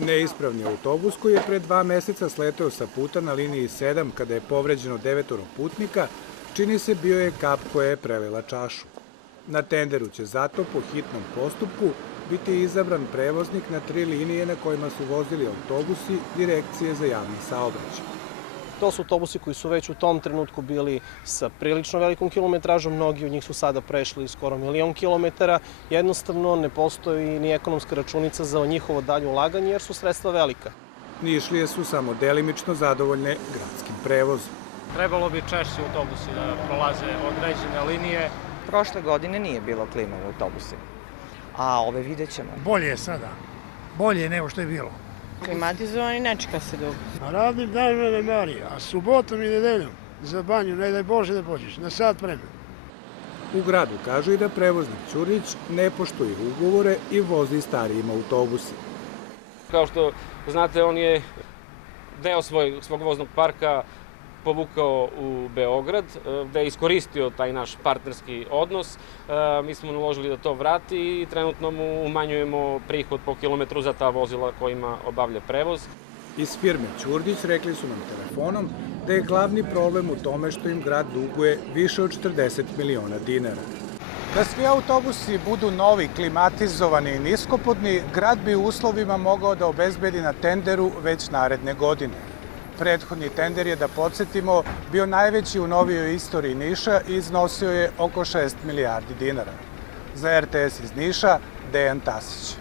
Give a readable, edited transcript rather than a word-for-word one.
Neispravni autobus koji je pre 2 meseca sleteo sa puta na liniji 7 kada je povređeno 9 putnika, čini se bio je kap koja je prelila čašu. Na tenderu će zato po hitnom postupku biti izabran prevoznik na 3 linije na kojima su vozili autobusi Direkcije za javni saobraćaj. To su autobusi koji su već u tom trenutku bili sa prilično velikom kilometražom, mnogi od njih su sada prešli skoro 1.000.000 kilometara. Jednostavno ne postoji ni ekonomska računica za njihovo dalje ulaganje jer su sredstva velika. Nišlije su samo delimično zadovoljne gradskim prevozom. Trebalo bi češće autobusi da prolaze određene linije. Prošle godine nije bilo klima u autobusima, a ove vidjet ćemo. Bolje je sada, bolje je nego što je bilo. Klimatizovani, ne čeka se dugo. Radnim danima ne mari, a subotom i nedeljom za banju, ne daj Bože da pođeš, na sat vremena. U gradu kažu i da prevoznik Ćurić ne poštuje ugovore i vozi starijim autobusima. Kao što znate, on je deo svog voznog parka povukao u Beograd, gde je iskoristio taj naš partnerski odnos. Mi smo uložili da to vrati i trenutno mu umanjujemo prihod po kilometru za ta vozila kojima obavlja prevoz. Iz firme Ćurdić rekli su nam telefonom da je glavni problem u tome što im grad duguje više od 40 miliona dinara. Da svi autobusi budu novi, klimatizovani i niskopodni, grad bi u uslovima mogao da obezbedi na tenderu već naredne godine. Prethodni tender je, da podsjetimo, bio najveći u novijoj istoriji Niša i iznosio je oko 6 milijardi dinara. Za RTS iz Niša, Dejan Tasić.